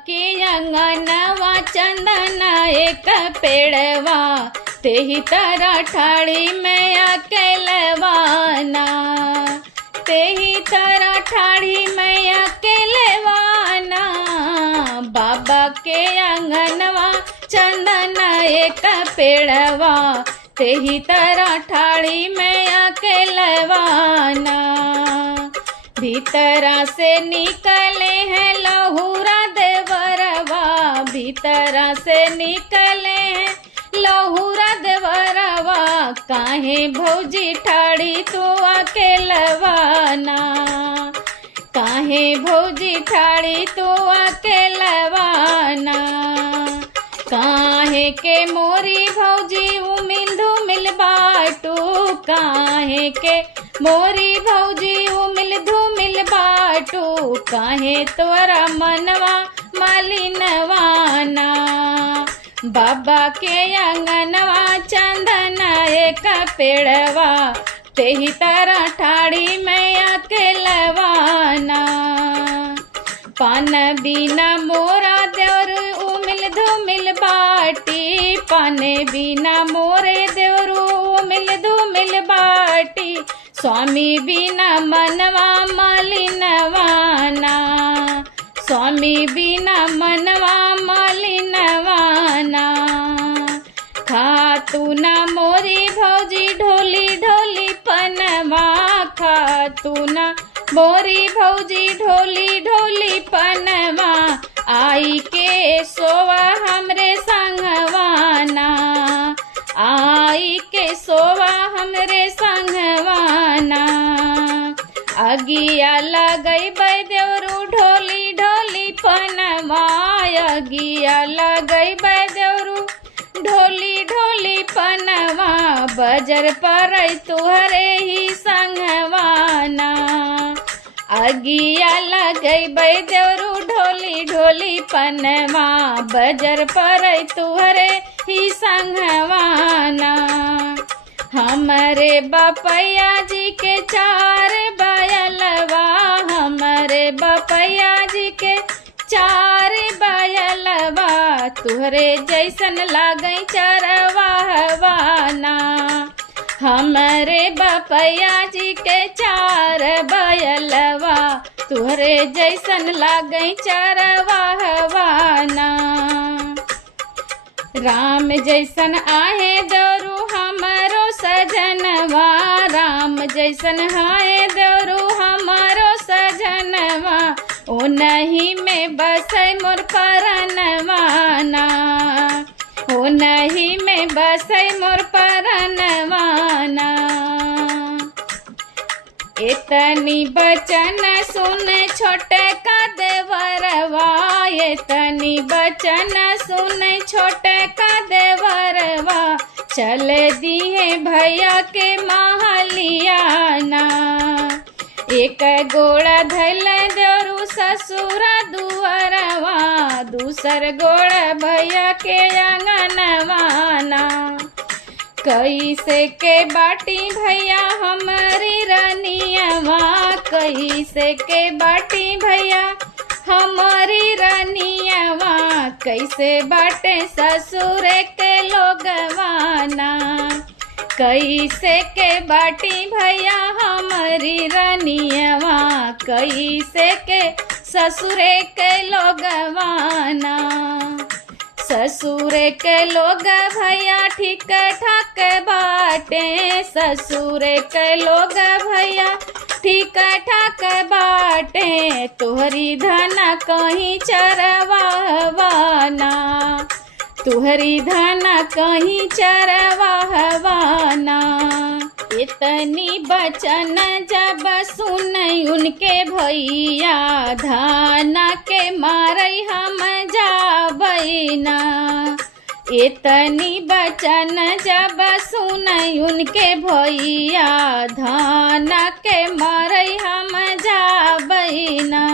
के अंगनवा चंदन एक पेड़वा, तेही तरह ठाड़ी में अकेलवाना, तेही तरह ठाड़ी में अकेलवाना। बाबा के अंगनवा चंदन एक पेड़वा, तेही तरह ठाड़ी में अकेलवाना। भीतरा से निकले हैं लहुरा देवरवा, भीतरा से निकले हैं लहुरा देवरवा। काहे भौजी ठाड़ी तू अकेलवाना, काहे भौजी ठाड़ी तू अकेलवाना। काहे के मोरी भौजी उमिल धुमिल बाटू, काहे के मोरी भौजी उमिल धुमिल बाटू। काहे तोरा मनवा मलिनवाना, बाबा के अंगनवा चंदन एक पेड़वा, तेही तरह ठाड़ी में अकेलवाना। पान बिना मोरा देवर उमिल धुमिल बाटी, पाने बिना मोरे देवर उमिल धुमिल बाटी। स्वामी बिना मनवा मलिनवाना, स्वामी बिना मनवा मलिनवाना। खातू ना मोरी भौजी ढोली ढोली पनवा, खातू ना मोरी भौजी ढोली ढोली पनवा। आई के सोवा हमरे संगवाना, आई के सोवा हमरे संगवाना। अगिया लगई देवरू ढोली ढोली पनवा, अगिया लगई देवरू ढोली ढोली पनवा। बजर पर तुहरे ही संगवाना, अगिया लगई देवरू ढोली ढोली पनवा। बजर पर तुहरे ही संगवाना। हमरे बपैया जी के चार बयलवा, हमरे बपैया जी के चार बयलवा। तुहरे जैसन लागई चरवाहवाना, हमरे बपैया जी के चार बयलवा। तुहरे जैसन लागई चरवाहवाना। राम जैसन आहे दौरू हमारो सजनवा, राम जैसन हाय दौरू हमारो सजनवा। ओ नहीं में बसै मोर परनवाना, ओ नहीं में बसै मोर परनवाना। इतनी बचन सुन छोटे का देवरवा, इतनी बचन सुन छोटे का देवरवा। चल दिए भैया के महलियाना, एक गोड़ा धैल देवरू ससुर दुअरवा, दूसर गोड़ा भैया के अंगनवाना। कैसे के बाटी भैया हमारी रानियवा, कैसे के बाटी भैया हमारी रानियवा। कैसे बाटे ससुर के लोगवाना, कैसे के बाटी भैया हमारी रानियवा। कैसे के ससुर के लोगवाना। ससुर के लोग भैया ठीक ठाक बाटे, ससुर के लोग भैया ठीक ठाक बाटे। तुहरी धना कहीं चरवाहवाना, तुहरी धना कहीं चरवाहवाना। इतनी बचन जब सुन उनके भैया, धाना के मारई हम जाबैना। इतनी बचन जब सुन उनके भैया, धाना के मारई हम जाबैना।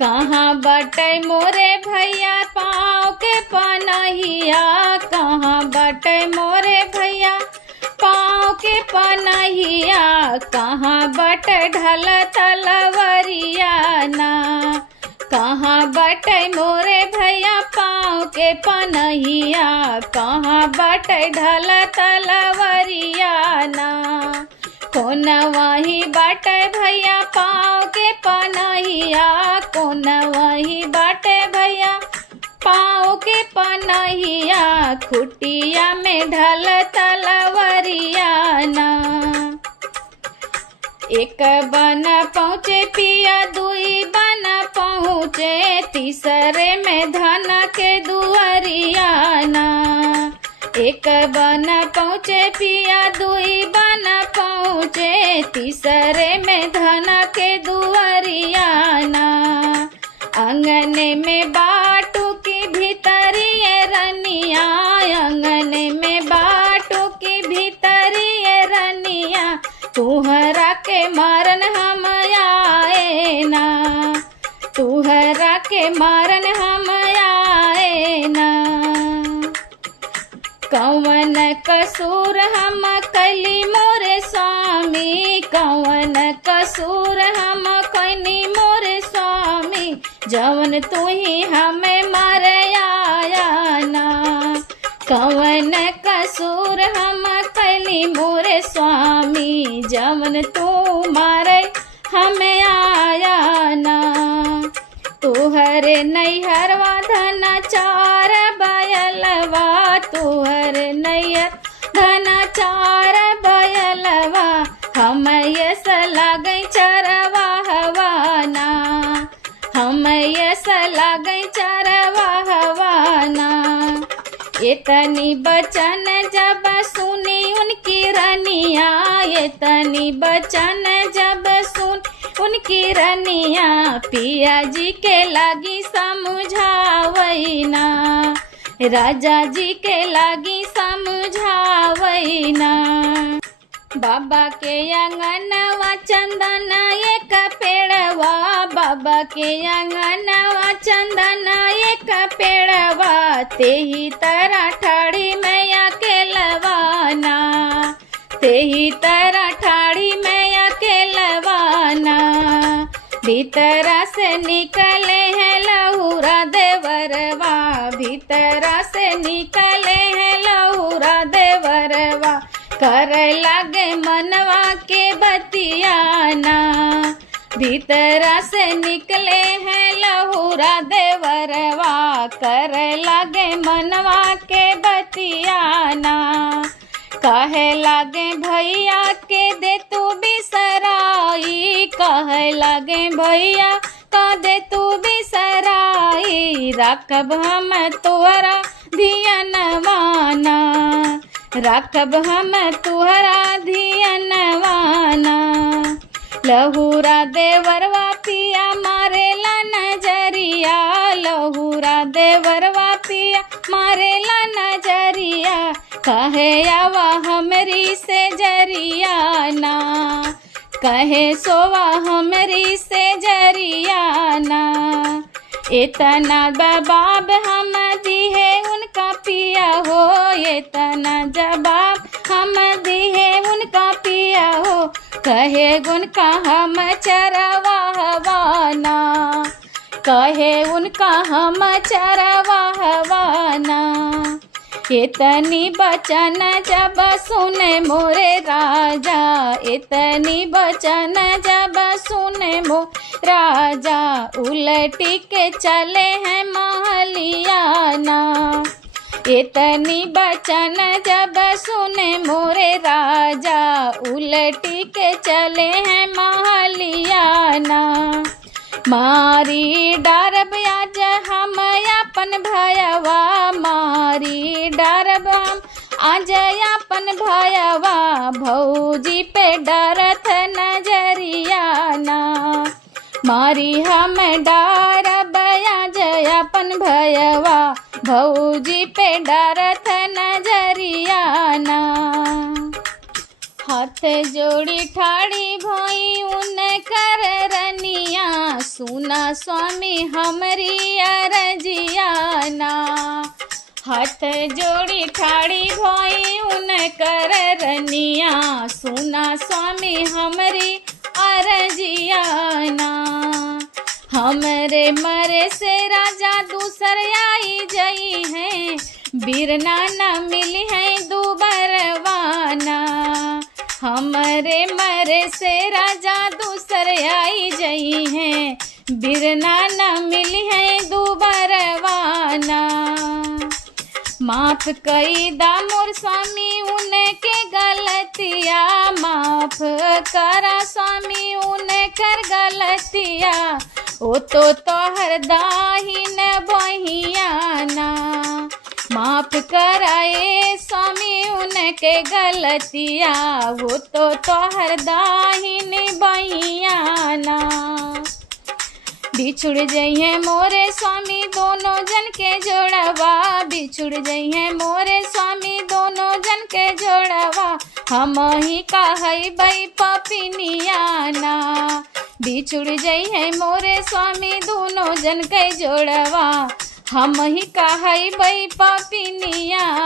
कहाँ बटे मोरे भैया पाँव के पनहिया, कहाँ बटे मोरे भैया पाँव के पनहिया। कहाँ बटे ढल तलवरिया ना, कहाँ बाटे मोरे भैया पाँव के पनहिया, कहाँ बाटे ढल तलवरिया ना। कौन वही बाटे भैया पाँव के पनहिया, कौन वही बाटे भैया पाँव के पनहिया, खुटिया में ढल तलवरिया ना। एक बन पहुँचे पिया दुई बन पहुँचे, तीसरे में धन के दुआरिया ना। एक बन पहुँचे पिया दुई बन पहुँचे, तीसरे में धन के दुआरिया ना। अंगने में बाटू की भीतरी रनिया, अंगने में बाटू की भीतरी रनिया, तुहरा के मारन हम आए ना, तुहरा के मारन हम आए ना। कौन कसूर हम कैली मोरे स्वामी, कौन कसूर हम कैली मोरे स्वामी, जवन तू ही हमें मारे आया ना। कौन कसूर हम कैली मोरे स्वामी, जवन तू मारे हमें आया ना। तुहरे नैहरवा धना चार बयलवा, तुहरे नैहर धना चार बयलवा, हम यस लागै चरवा हवाना, हम यस लागै चरवा हवाना। इतनी बचन जब सुनी उनकी रनिया, इतनी बचन जब सुन उनकी रनिया, पिया जी के लागी समझावैना, राजा जी के लागी समझावैना। बाबा के अंगनवा चंदन एक पेड़वा, बाबा के अंगनवा चंदन एक पेड़वा, तेही तरह ठाड़ी में अकेलवाना, तेही तरह ठाड़ी में अकेलवाना। भीतरा से निकले हैं लहुरा देवरवा, भीतरा से निकले हैं लहुरा देवरवा, कर लागे मनवा के बतियाना। भीतरा से निकले हैं लहुरा देवरवा, कर लागे मनवा के बतियाना। कहे लागे भैया के दे तू बिसराई, कहे लागे भैया का दे तू बिसराई, राखब हम तुहरा धियनवाना, राखब हम तुहरा धियनवाना। लहुरा देवरवा पिया मारेला नजरिया, लहुरा देवरवा पिया मारेला नजरिया, कहे आवा हमरी से जरिया ना, कहे सोवा हमरी से जरिया ना। इतना जवाब हम दिए उनका पिया हो, इतना जवाब हम दिए उनका पिया हो, कहे उनका हम चरवा हवाना, कहे उनका हम चरवा हवाना। इतनी बचन जब सुने मोरे राजा, इतनी बचन जब सुने मो राजा, उलटी के चले हैं महलियाना। इतनी बचन जब सुने मोरे राजा, उलटी के चले हैं महलियाना। मारी डारब आज हम अपन भयवा, मारी डारब हम आज अपन भयवा, भौजी पे डरत नजरिया ना। मारी हम डारब आज अपन भयवा, भौजी पे डरत नजरिया ना। हाथ जोड़ी ठाड़ी भई उन कर रनिया, सुना स्वामी हमरी अरजिया ना। हाथ जोड़ी ठाड़ी भई उन कर रनिया, सुना स्वामी हमरी अरजिया ना। हमरे मरे से राजा दूसर आई जई हैं, बिरना न मिली है दुबरवाना। हमरे मरे से राजा दूसर आई जई हैं, बिरना न मिली है दुबरवाना। माफ कई दा मोर स्वामी उनके गलतिया, माफ करा स्वामी उनकर गलतिया। ओ तो तोहर दाहिन बहियाना, माफ कराए स्वामी उनके गलतिया। वो तो तोहर दाहिन बहियाना। बिछुड़ जइहे मोरे स्वामी दोनों जन के जोड़वा, बिछुड़ जइहे मोरे स्वामी दोनों जन के जोड़वा। हम ही कहबै पपिनियाना, बिछुड़ जइहे मोरे स्वामी दोनों जन के जोड़वा। हम ही कहबै पपिनियाना।